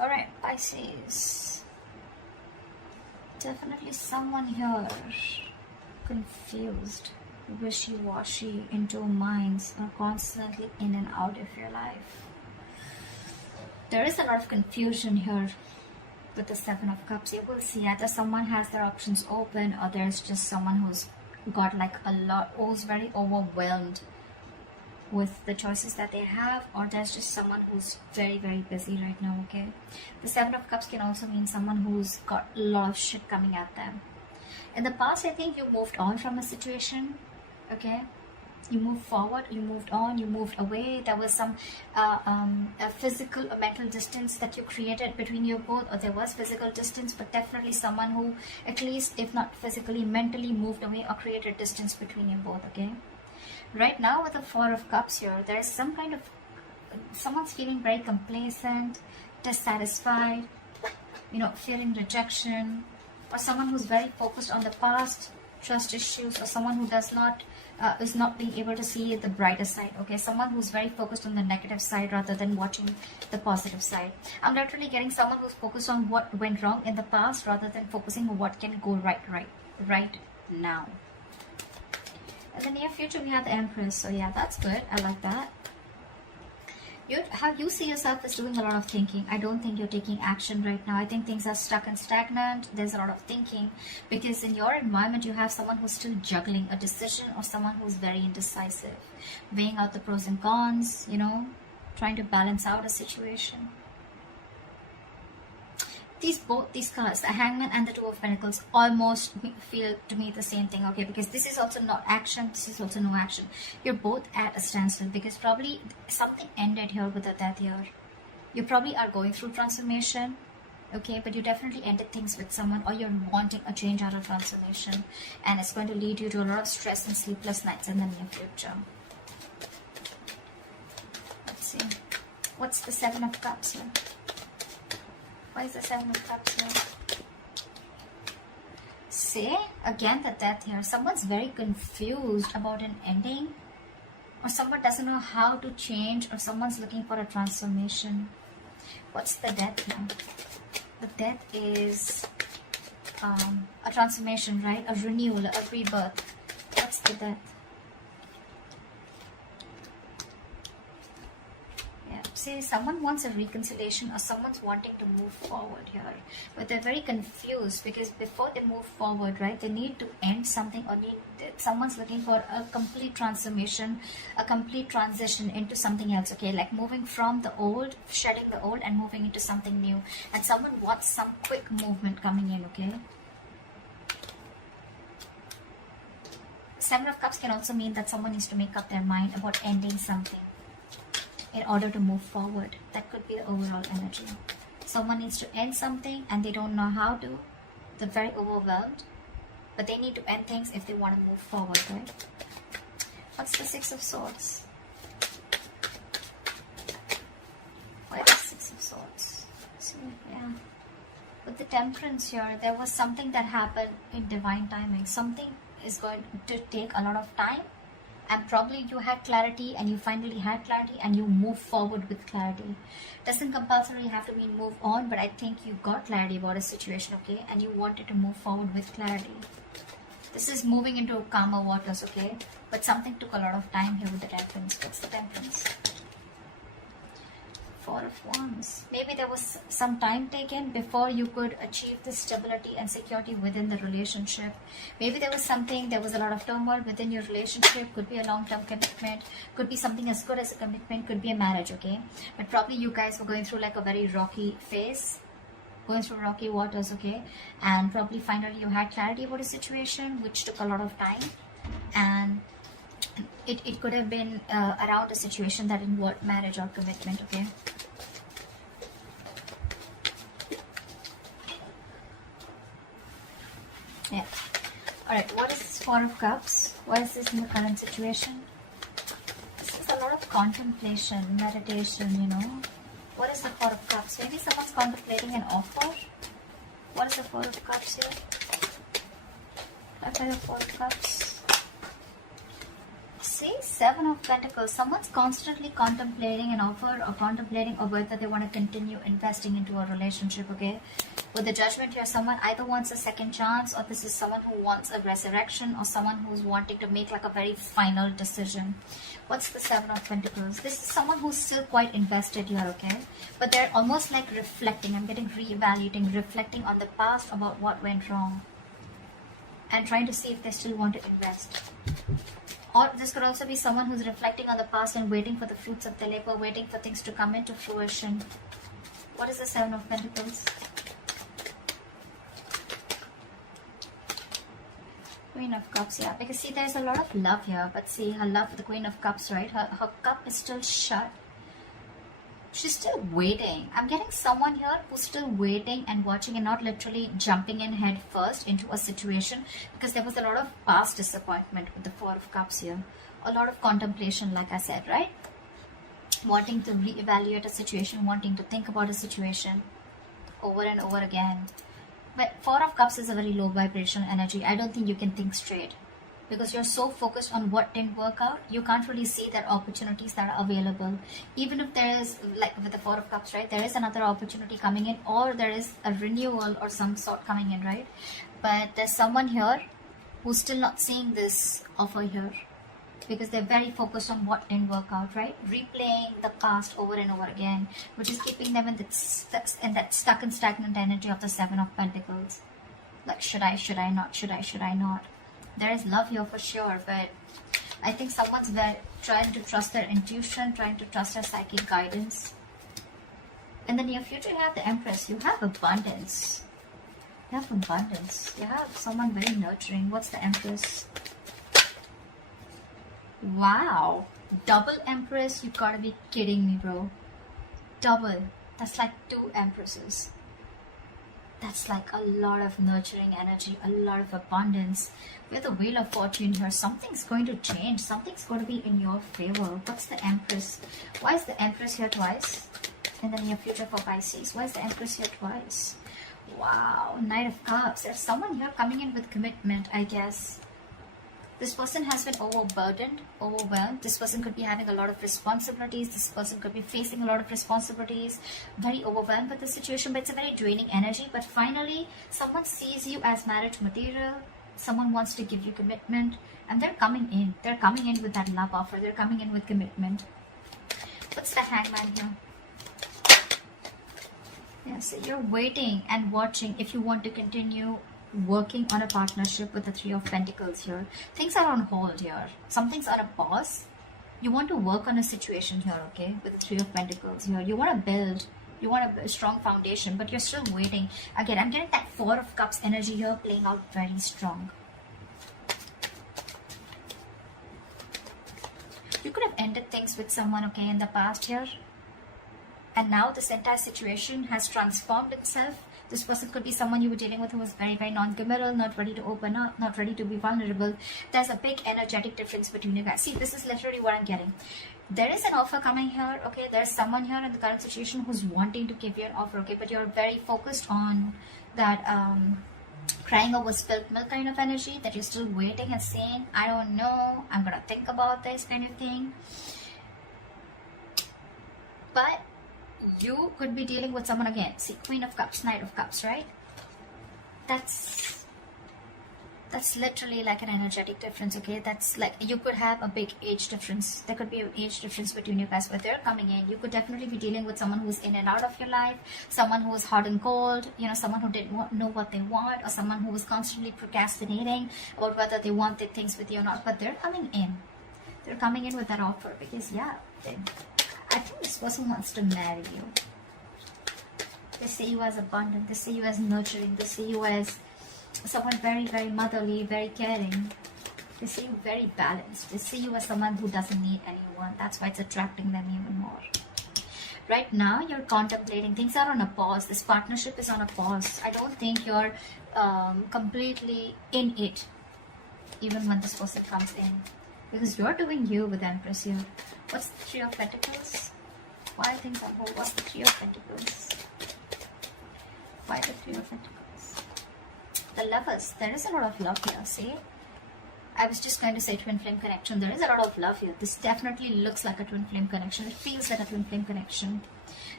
Alright, Pisces. Definitely someone here confused, wishy-washy, into minds, are constantly in and out of your life. There is a lot of confusion here with the Seven of Cups. You will see either someone has their options open, or there's just someone who's got like a lot, who's very overwhelmed with the choices that they have, or there's just someone who's very, very busy right now, okay? The Seven of Cups can also mean someone who's got a lot of shit coming at them. In the past, I think you moved on from a situation, okay? You moved forward, you moved on, you moved away. There was some a physical or mental distance that you created between you both, or there was physical distance, but definitely someone who, at least if not physically, mentally moved away or created distance between you both, okay? Right now with the Four of Cups here, there's some kind of, someone's feeling very complacent, dissatisfied, you know, feeling rejection, or someone who's very focused on the past, trust issues, or someone who does not, is not being able to see the brighter side, okay? Someone who's very focused on the negative side rather than watching the positive side. I'm literally getting someone who's focused on what went wrong in the past rather than focusing on what can go right now. In the near future, we have the Empress. So yeah, that's good. I like that. How you see yourself is doing a lot of thinking. I don't think you're taking action right now. I think things are stuck and stagnant. There's a lot of thinking because in your environment, you have someone who's still juggling a decision, or someone who's very indecisive, weighing out the pros and cons, you know, trying to balance out a situation. Both these cards, the Hangman and the Two of Pentacles, almost feel to me the same thing, okay? Because this is also not action, this is also no action. You're both at a standstill because probably something ended here with the Death here. You probably are going through transformation, okay? But you definitely ended things with someone, or you're wanting a change out of transformation, and it's going to lead you to a lot of stress and sleepless nights in the near future. Let's see. What's the Seven of Cups here? Why is the Seven of Cups here? Say, again, the Death here. Someone's very confused about an ending, or someone doesn't know how to change, or someone's looking for a transformation. What's the Death here? The Death is a transformation, right? A renewal, a rebirth. What's the Death? Say someone wants a reconciliation, or someone's wanting to move forward here, but they're very confused because before they move forward, right, they need to end something, or someone's looking for a complete transformation, a complete transition into something else, okay? Like moving from the old, shedding the old and moving into something new, and someone wants some quick movement coming in, okay? Seven of Cups can also mean that someone needs to make up their mind about ending something in order to move forward. That could be the overall energy. Someone needs to end something and they don't know how to. They're very overwhelmed, but they need to end things if they want to move forward, right? What's the Six of Swords? Why the Six of Swords? So, yeah. With the Temperance here, there was something that happened in divine timing. Something is going to take a lot of time, and probably you had clarity, and you finally had clarity, and you move forward with clarity. Doesn't compulsorily have to mean move on, but I think you got clarity about a situation, okay? And you wanted to move forward with clarity. This is moving into calmer waters, okay? But something took a lot of time here with the Temperance. What's the Temperance? Four of Wands. Maybe there was some time taken before you could achieve this stability and security within the relationship. Maybe there was a lot of turmoil within your relationship. Could be a long-term commitment, could be something as good as a commitment, could be a marriage, okay? But probably you guys were going through like a very rocky phase, going through rocky waters, okay? And probably finally you had clarity about a situation which took a lot of time, and it could have been around a situation that involved marriage or commitment, okay? Yeah. Alright, what is this Four of Cups? Why is this in the current situation? This is a lot of contemplation, meditation, you know. What is the Four of Cups? Maybe someone's contemplating an offer. What is the Four of Cups here? What are the Four of Cups? See, Seven of Pentacles. Someone's constantly contemplating an offer or contemplating or whether they want to continue investing into a relationship, okay? With the Judgment here, someone either wants a second chance, or this is someone who wants a resurrection, or someone who's wanting to make like a very final decision. What's the Seven of Pentacles? This is someone who's still quite invested here, okay? But they're almost like reflecting. I'm getting re-evaluating, reflecting on the past about what went wrong, and trying to see if they still want to invest. Or this could also be someone who's reflecting on the past and waiting for the fruits of their labor, waiting for things to come into fruition. What is the Seven of Pentacles? Queen of Cups, yeah. Because see, there's a lot of love here. But see, her love for the Queen of Cups, right? Her cup is still shut. She's still waiting. I'm getting someone here who's still waiting and watching and not literally jumping in head first into a situation, because there was a lot of past disappointment with the Four of Cups here. A lot of contemplation, like I said, right? Wanting to reevaluate a situation, wanting to think about a situation over and over again. But Four of Cups is a very low vibration energy. I don't think you can think straight, because you're so focused on what didn't work out, you can't really see that opportunities that are available. Even if there is, like with the Four of Cups, right, there is another opportunity coming in, or there is a renewal or some sort coming in, right? But there's someone here who's still not seeing this offer here, because they're very focused on what didn't work out, right? Replaying the past over and over again, which is keeping them in that stuck and stagnant energy of the Seven of Pentacles. Like, should I not, should I not? There is love here for sure, but I think someone's trying to trust their intuition, trying to trust their psychic guidance. In the near future, you have the Empress. You have abundance. You have abundance. You have someone very nurturing. What's the Empress? Wow. Double Empress? You gotta be kidding me, bro. Double. That's like 2 Empresses. That's like a lot of nurturing energy, a lot of abundance. With the Wheel of Fortune here, something's going to change. Something's going to be in your favor. What's the Empress? Why is the Empress here twice in the near future for Pisces? Why is the Empress here twice? Wow, Knight of Cups. There's someone here coming in with commitment, I guess. This person has been overburdened, overwhelmed. This person could be having a lot of responsibilities. This person could be facing a lot of responsibilities. Very overwhelmed with the situation, but it's a very draining energy. But finally, someone sees you as marriage material. Someone wants to give you commitment. And they're coming in. They're coming in with that love offer. They're coming in with commitment. What's the Hangman here? Yeah, so you're waiting and watching if you want to continue working on a partnership with the Three of Pentacles here. Things are on hold here. Something's on a pause. You want to work on a situation here, okay, with the Three of Pentacles here. You want to build. You want a strong foundation, but you're still waiting. Again, I'm getting that Four of Cups energy here playing out very strong. You could have ended things with someone, okay, in the past here. And now this entire situation has transformed itself. This person could be someone you were dealing with who was very, very non-committal, not ready to open up, not ready to be vulnerable. There's a big energetic difference between you guys. See, this is literally what I'm getting. There is an offer coming here, okay? There's someone here in the current situation who's wanting to give you an offer, okay? But you're very focused on that crying over spilled milk kind of energy, that you're still waiting and saying, I don't know, I'm going to think about this kind of thing. But you could be dealing with someone again. See, Queen of Cups, Knight of Cups, right? That's literally like an energetic difference, okay? That's like, you could have a big age difference. There could be an age difference between you guys, but they're coming in. You could definitely be dealing with someone who's in and out of your life, someone who is hot and cold, you know, someone who didn't know what they want, or someone who was constantly procrastinating about whether they wanted things with you or not. But they're coming in. They're coming in with that offer because, yeah, I think this person wants to marry you. They see you as abundant. They see you as nurturing. They see you as someone very, very motherly, very caring. They see you very balanced. They see you as someone who doesn't need anyone. That's why it's attracting them even more. Right now, you're contemplating. Things are on a pause. This partnership is on a pause. I don't think you're completely in it, even when this person comes in. Because you're doing you with Empress here. What's the Three of Pentacles? Why are things on hold? What's the Three of Pentacles? Why the Three of Pentacles? The Lovers. There is a lot of love here, see? I was just going to say twin flame connection. There is a lot of love here. This definitely looks like a twin flame connection. It feels like a twin flame connection.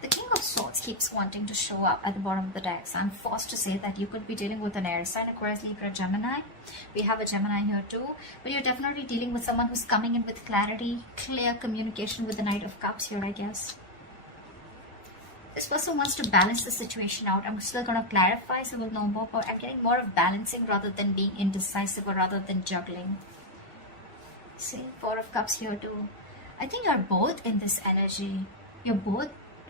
The King of Swords keeps wanting to show up at the bottom of the deck. So I'm forced to say that you could be dealing with an air sign, Aquarius, Libra, Gemini. We have a Gemini here too. But you're definitely dealing with someone who's coming in with clarity, clear communication with the Knight of Cups here, I guess. This person wants to balance the situation out. I'm still going to clarify, so we'll know more. But I'm getting more of balancing rather than being indecisive or rather than juggling. See, Four of Cups here too. I think you're both in this energy. You're both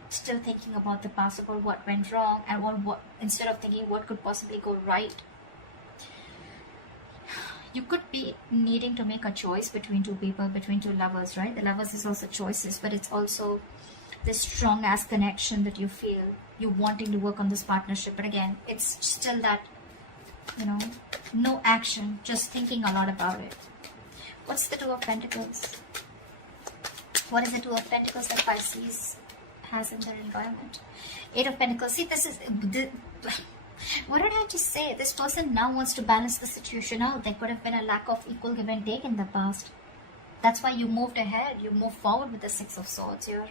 still thinking about the past, about what went wrong, and what instead of thinking what could possibly go right. You could be needing to make a choice between two people, between two lovers, right? The lovers is also choices, but it's also this strong ass connection that you feel, you wanting to work on this partnership. But again, it's still that, you know, no action, just thinking a lot about it. What's the Two of Pentacles? What is the Two of Pentacles that Pisces has in their environment? Eight of Pentacles. See, this is what did I just say? This person now wants to balance the situation out. There could have been a lack of equal give and take in the past. That's why you moved ahead. You moved forward with the Six of Swords here.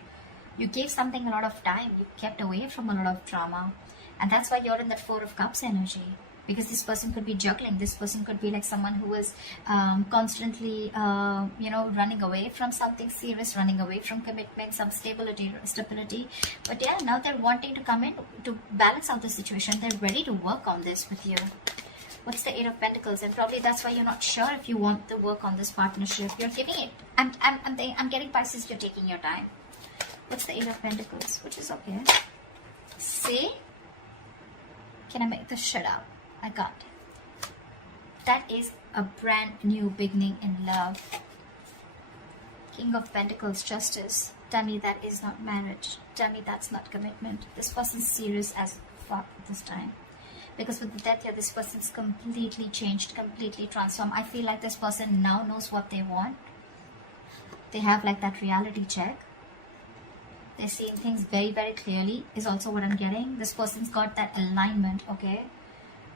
You gave something a lot of time. You kept away from a lot of drama. And that's why you're in that Four of Cups energy. Because this person could be juggling. This person could be like someone who is constantly, you know, running away from something serious, running away from commitment, some stability. But yeah, now they're wanting to come in to balance out the situation. They're ready to work on this with you. What's the Eight of Pentacles? And probably that's why you're not sure if you want to work on this partnership. You're giving it. I'm getting Pisces, you're taking your time. What's the Eight of Pentacles? Which is okay. See? Can I make this shut up? I got it. That is a brand new beginning in love. King of Pentacles, Justice. Tell me that is not marriage. Tell me that's not commitment. This person's serious as fuck this time. Because with the Death here, this person's completely changed, completely transformed. I feel like this person now knows what they want. They have like that reality check. They're seeing things very, very clearly is also what I'm getting. This person's got that alignment, okay?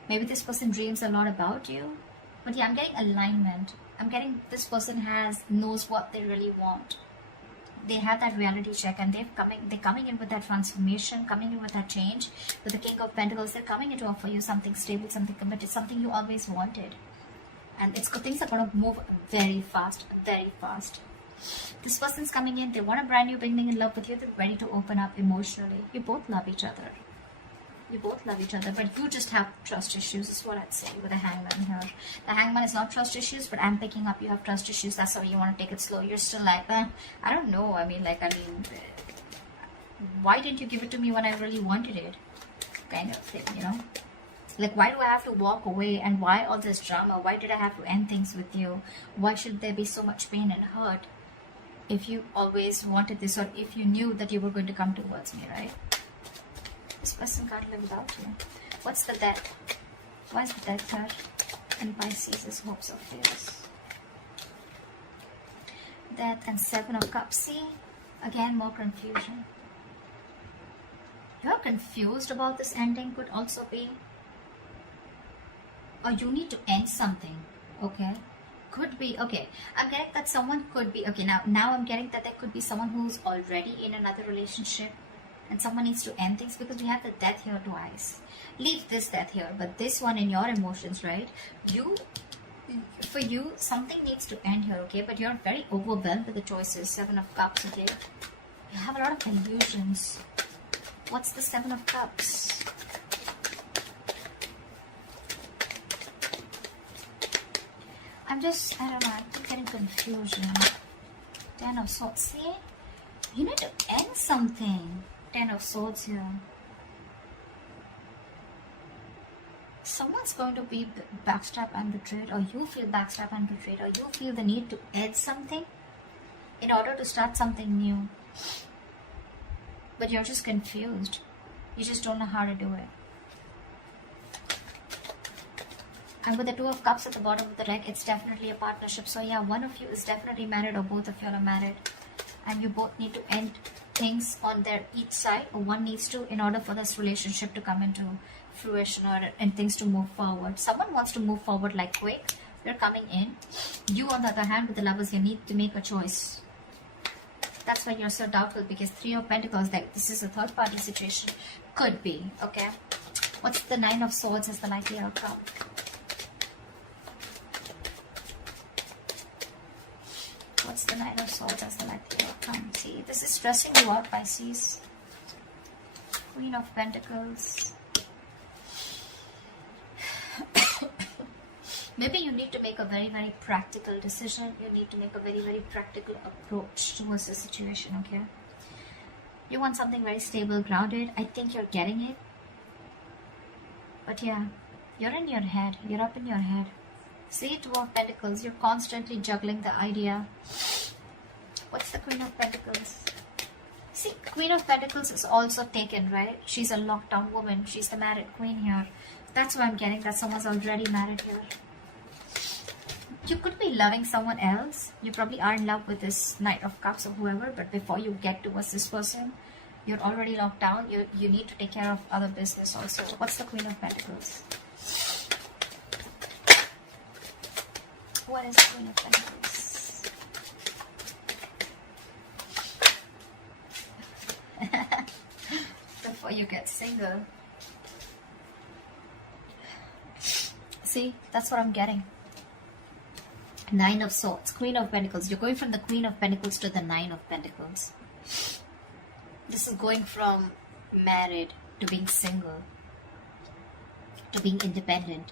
Maybe this person dreams a lot about you. But yeah, I'm getting alignment. I'm getting this person knows what they really want. They have that reality check and they're coming in with that transformation, coming in with that change. With the King of Pentacles, they're coming in to offer you something stable, something committed, something you always wanted. And things are going to move very fast, very fast. This person's coming in, they want a brand new beginning in love with you, they're ready to open up emotionally. You both love each other. You both love each other, but you just have trust issues, is what I'd say with the Hangman here. The Hangman is not trust issues, but I'm picking up you have trust issues. That's why you want to take it slow. You're still like, I don't know. Why didn't you give it to me when I really wanted it? Kind of thing, you know? Like, why do I have to walk away and why all this drama? Why did I have to end things with you? Why should there be so much pain and hurt if you always wanted this, or if you knew that you were going to come towards me, right? This person can't live without you. What's the Death? Why is the Death here? And Pisces' hopes of fears. Death and Seven of Cups. See? Again, more confusion. You're confused about this ending, could also be. Or you need to end something. Okay? Could be. Okay. I'm getting that someone could be. Okay, now I'm getting that there could be someone who's already in another relationship. And someone needs to end things because we have the Death here twice. Leave this Death here, but this one in your emotions, right? For you, something needs to end here, okay? But you're very overwhelmed with the choices. Seven of Cups, okay? You have a lot of illusions. What's the Seven of Cups? I don't know, I'm getting confusion. Ten of Swords, see? You need to end something. Ten of Swords here. Someone's going to be backstabbed and betrayed, or you feel backstabbed and betrayed, or you feel the need to end something in order to start something new. But you're just confused. You just don't know how to do it. And with the Two of Cups at the bottom of the deck, it's definitely a partnership. So yeah, one of you is definitely married, or both of you are married. And you both need to end things on their each side, or one needs to, in order for this relationship to come into fruition, or and things to move forward. Someone wants to move forward like quick, You're coming in. You, on the other hand, with the Lovers, you need to make a choice. That's why you're so doubtful, because Three of Pentacles, like this is a third party situation. Could be, okay? What's the Nine of Swords as the likely outcome? What's the Nine of Swords as the likely outcome? See, this is stressing you out, Pisces. Queen of Pentacles. Maybe you need to make a very, very practical decision. You need to make a very, very practical approach towards the situation, okay? You want something very stable, grounded. I think you're getting it. But yeah, you're in your head. You're up in your head. See, Two of Pentacles. You're constantly juggling the idea. What's the Queen of Pentacles? See, Queen of Pentacles is also taken, right? She's a lockdown woman. She's the married queen here. That's what I'm getting, that someone's already married here. You could be loving someone else. You probably are in love with this Knight of Cups or whoever, but before you get towards this person, you're already locked down. You need to take care of other business also. What's the Queen of Pentacles? What is the Queen of Pentacles? Before you get single. See, that's what I'm getting. Nine of Swords, Queen of Pentacles. You're going from the Queen of Pentacles to the Nine of Pentacles. This is going from married to being single, to being independent.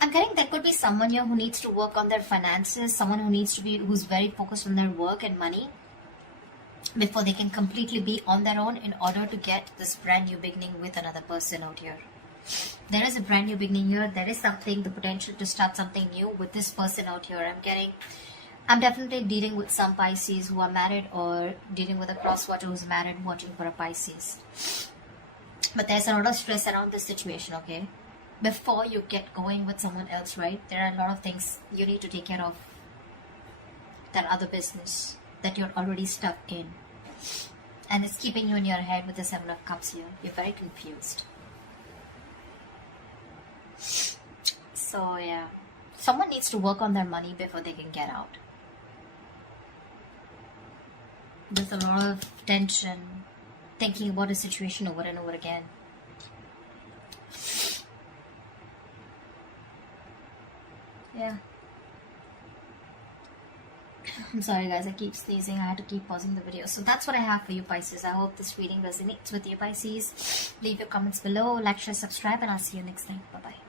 I'm getting there could be someone here who needs to work on their finances, someone who needs to be, who's very focused on their work and money before they can completely be on their own in order to get this brand new beginning with another person out here. There is a brand new beginning here. There is something, the potential to start something new with this person out here. I'm definitely dealing with some Pisces who are married, or dealing with a cross-watcher who's married watching for a Pisces. But there's a lot of stress around this situation, okay? Before you get going with someone else, right? There are a lot of things you need to take care of. That other business that you're already stuck in. And it's keeping you in your head with the Seven of Cups here. You're very confused. So yeah, someone needs to work on their money before they can get out. There's a lot of tension, thinking about a situation over and over again. Yeah. I'm sorry guys, I keep sneezing. I had to keep pausing the video. So that's what I have for you, Pisces. I hope this reading resonates with you, Pisces. Leave your comments below, like, share, subscribe, and I'll see you next time. Bye-bye.